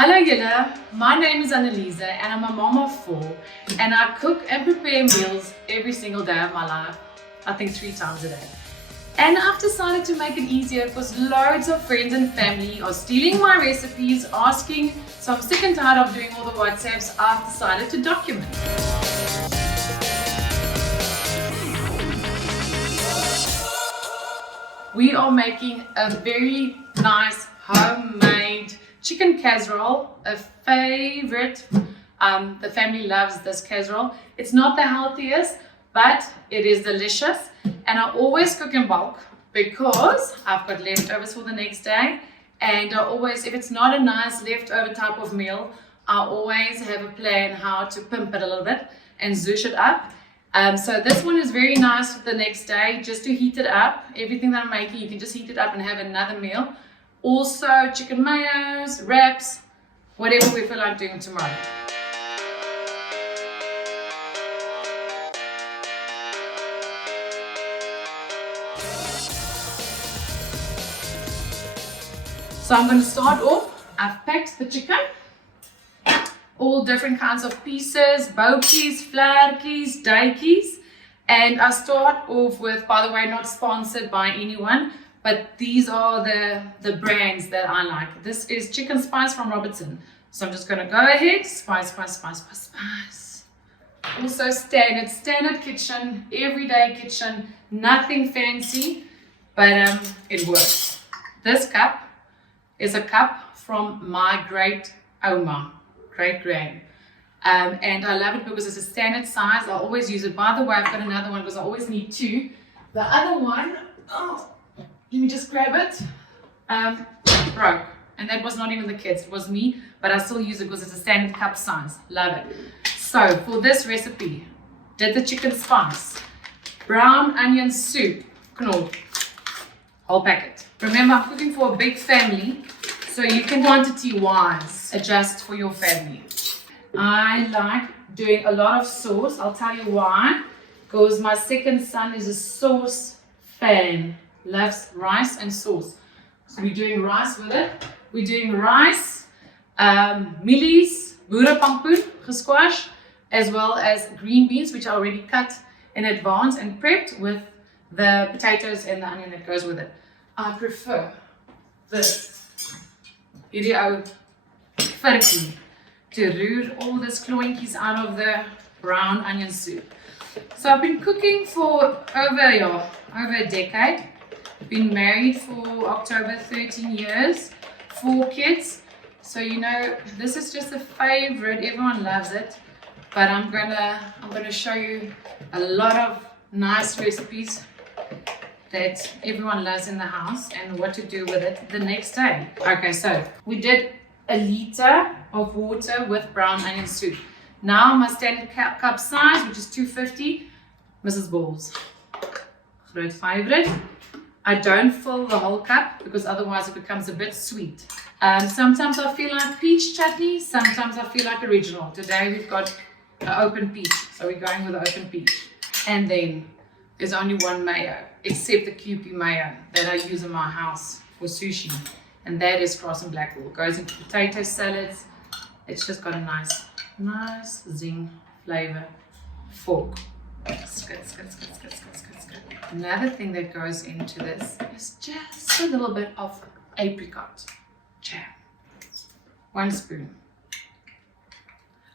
Hallo julle, my name is Anneliese and I'm a mom of 4 and I cook and prepare meals every single day of my life, I think 3 times a day. And I've decided to make it easier because loads of friends and family are stealing my recipes, asking, so I'm sick and tired of doing all the WhatsApps. I've decided to document. We are making a very nice homemade chicken casserole, a favorite. The family loves this casserole. It's not the healthiest, but it is delicious. And I always cook in bulk because I've got leftovers for the next day. And I always, if it's not a nice leftover type of meal, I always have a plan how to pimp it a little bit and zhuzh it up. So this one is very nice for the next day, just to heat it up. Everything that I'm making, you can just heat it up and have another meal. Also, chicken mayos, wraps, whatever we feel like doing tomorrow. So I'm going to start off. I've packed the chicken. All different kinds of pieces, bootjies, vlekkies, duitjies. And I start off with, by the way, not sponsored by anyone, but these are the brands that I like. This is chicken spice from Robertson. So I'm just going to go ahead, spice. Also standard kitchen, everyday kitchen, nothing fancy, but it works. This cup is a cup from my great grand. And I love it because it's a standard size. I always use it. By the way, I've got another one because I always need 2. The other one, let me just grab it, broke. And that was not even the kids, it was me, but I still use it because it's a standard cup size. Love it. So for this recipe, did the chicken spice, brown onion soup, knor, whole packet. Remember, I'm cooking for a big family, so you can quantity-wise adjust for your family. I like doing a lot of sauce. I'll tell you why. Because my second son is a sauce fan. Loves rice and sauce. So we're doing rice with it. We're doing rice, mielies, boere pampoen, gesquash, as well as green beans, which I already cut in advance and prepped with the potatoes and the onion that goes with it. I prefer this. Hierdie ou virkie to roer all this klontjies out of the brown onion soup. So I've been cooking for over a decade. Been married for October 13 years, 4 kids. So you know, this is just a favorite. Everyone loves it. But I'm gonna show you a lot of nice recipes that everyone loves in the house and what to do with it the next day. Okay, so we did a liter of water with brown onion soup. Now my standard cup size, which is 250, Mrs. Balls. Great favorite. I don't fill the whole cup because otherwise it becomes a bit sweet. Sometimes I feel like peach chutney, sometimes I feel like original. Today we've got an open peach, so we're going with the open peach. And then there's only one mayo, except the Kewpie mayo that I use in my house for sushi. And that is Cross and Blackwell. Goes into potato salads. It's just got a nice zing flavor. Fork. Skit. Another thing that goes into this is just a little bit of apricot jam. 1 spoon.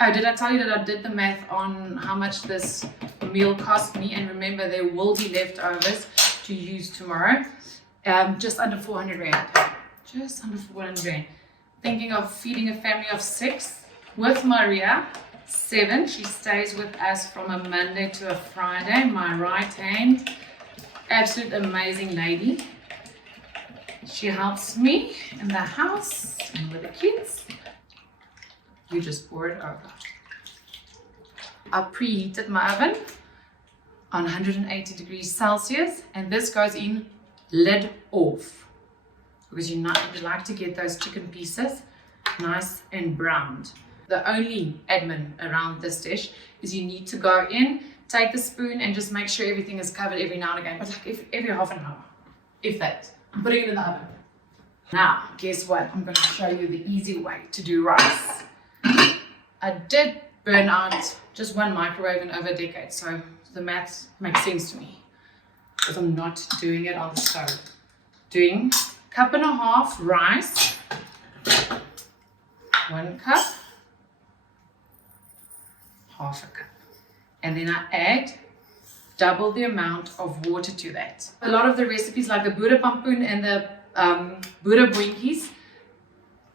Oh, did I tell you that I did the math on how much this meal cost me? And remember, there will be leftovers to use tomorrow. Just under 400 rand. Just under 400 rand. Thinking of feeding a family of 6 with Maria, 7. She stays with us from a Monday to a Friday. My right hand, absolute amazing lady. She helps me in the house and with the kids. You just pour it over. I preheated my oven on 180 degrees Celsius, and this goes in lid off because you like to get those chicken pieces nice and browned. The only admin around this dish is you need to go in, take the spoon and just make sure everything is covered every now and again, but like every half an hour, if that. I'm putting it in the oven. Now, guess what? I'm going to show you the easy way to do rice. I did burn out just one microwave in over a decade, so the math makes sense to me because I'm not doing it on the stove. Doing 1.5 cups rice, 1 cup, half a cup, and then I add double the amount of water to that. A lot of the recipes like the boere pampoen and the boere boontjies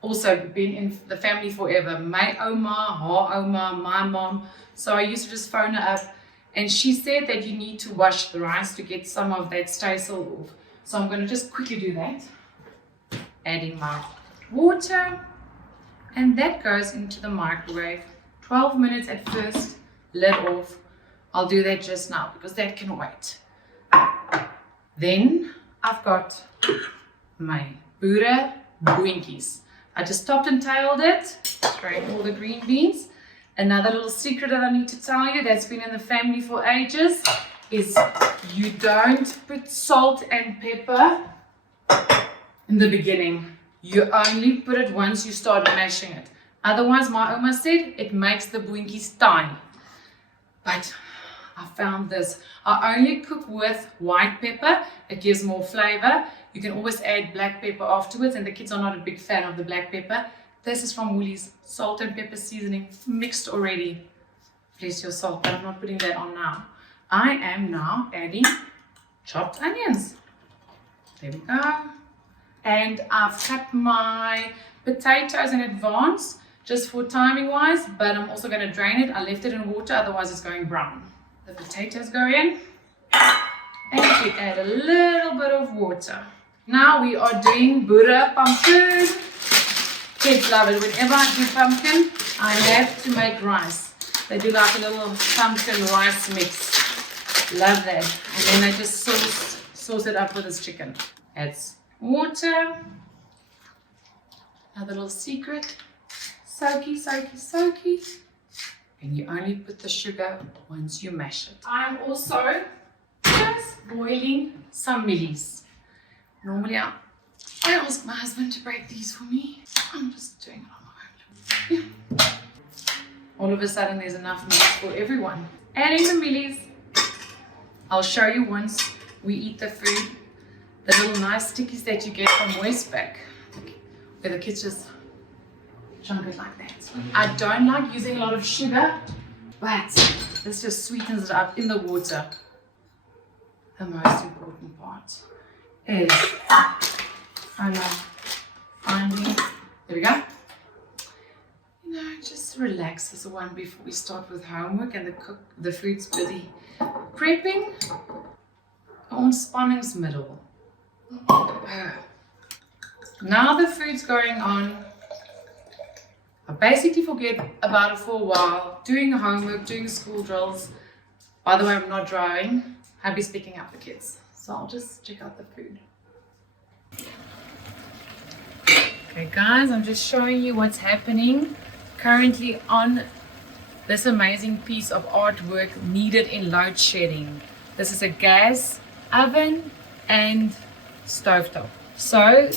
also been in the family forever. My oma, her oma, my mom. So I used to just phone her up and she said that you need to wash the rice to get some of that stysel off. So I'm going to just quickly do that. Adding my water, and that goes into the microwave. 12 minutes at first, lid off. I'll do that just now because that can wait. Then I've got my boere boontjies. I just topped and tailed it, throwing all the green beans. Another little secret that I need to tell you that's been in the family for ages is you don't put salt and pepper in the beginning. You only put it once you start mashing it. Otherwise, my oma said, it makes the boontjies tiny. But I found this. I only cook with white pepper. It gives more flavor. You can always add black pepper afterwards, and the kids are not a big fan of the black pepper. This is from Woolies, salt and pepper seasoning, mixed already. Bless your salt, but I'm not putting that on now. I am now adding chopped onions. There we go. And I've cut my potatoes in advance, just for timing wise, but I'm also going to drain it. I left it in water, otherwise it's going brown. The potatoes go in, and we add a little bit of water. Now we are doing boere pampoen. Kids love it. Whenever I do pumpkin, I have to make rice. They do like a little pumpkin rice mix. Love that. And then I just sauce it up with this chicken. Adds water. Another little secret. Soaky, soaky, soaky. And you only put the sugar once you mash it. I'm also just boiling some mielies. Normally I ask my husband to break these for me. I'm just doing it on my own. Yeah. All of a sudden there's enough meat for everyone. Adding the mielies. I'll show you once we eat the food. The little nice stickies that you get from Westpac. Where the kids just chunk it like that. I don't like using a lot of sugar, but this just sweetens it up in the water. The most important part is, finally, there we go. You know, just relax as one before we start with homework and the food's busy prepping. Ontspanningsmiddel. Now the food's going on. I basically forget about it for a while, doing homework, doing school drills. By the way, I'm not driving. I'll be picking up the kids. So I'll just check out the food. Okay guys, I'm just showing you what's happening currently on this amazing piece of artwork needed in load shedding. This is a gas oven and stovetop. So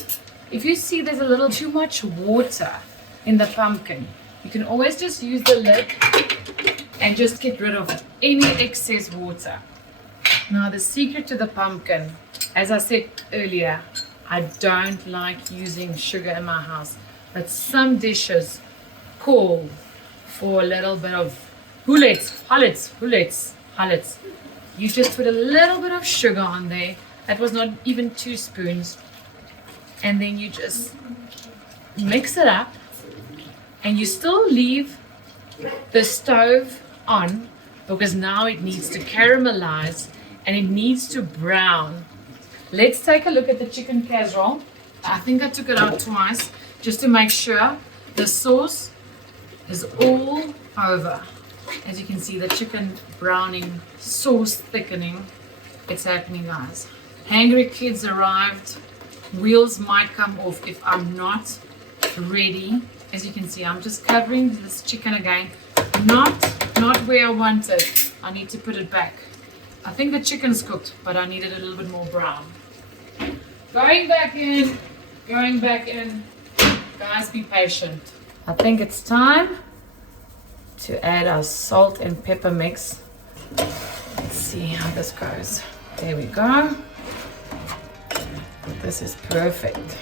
if you see there's a little too much water in the pumpkin, you can always just use the lid and just get rid of any excess water. Now the secret to the pumpkin, as I said earlier, I don't like using sugar in my house, but some dishes call for a little bit of hullets. You just put a little bit of sugar on there. That was not even 2 spoons. And then you just mix it up, and you still leave the stove on because now it needs to caramelize and it needs to brown. Let's take a look at the chicken casserole. I think I took it out twice just to make sure the sauce is all over. As you can see, the chicken browning, sauce thickening. It's happening, guys. Hungry kids arrived. Wheels might come off if I'm not ready. As you can see, I'm just covering this chicken again. Not where I want it. I need to put it back. I think the chicken's cooked, but I need it a little bit more brown. Going back in, going back in. Guys, be patient. I think it's time to add our salt and pepper mix. Let's see how this goes. There we go. This is perfect.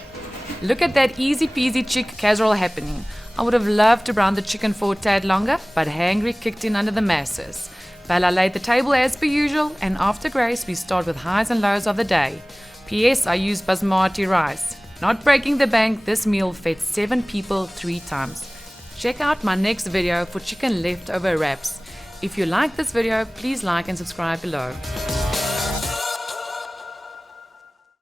Look at that easy peasy chick casserole happening. I would have loved to brown the chicken for a tad longer, but hangry kicked in under the masses. Bella laid the table as per usual, and after grace we start with highs and lows of the day. P.S. I used basmati rice. Not breaking the bank, this meal fed 7 people 3 times. Check out my next video for chicken leftover wraps. If you like this video, please like and subscribe below.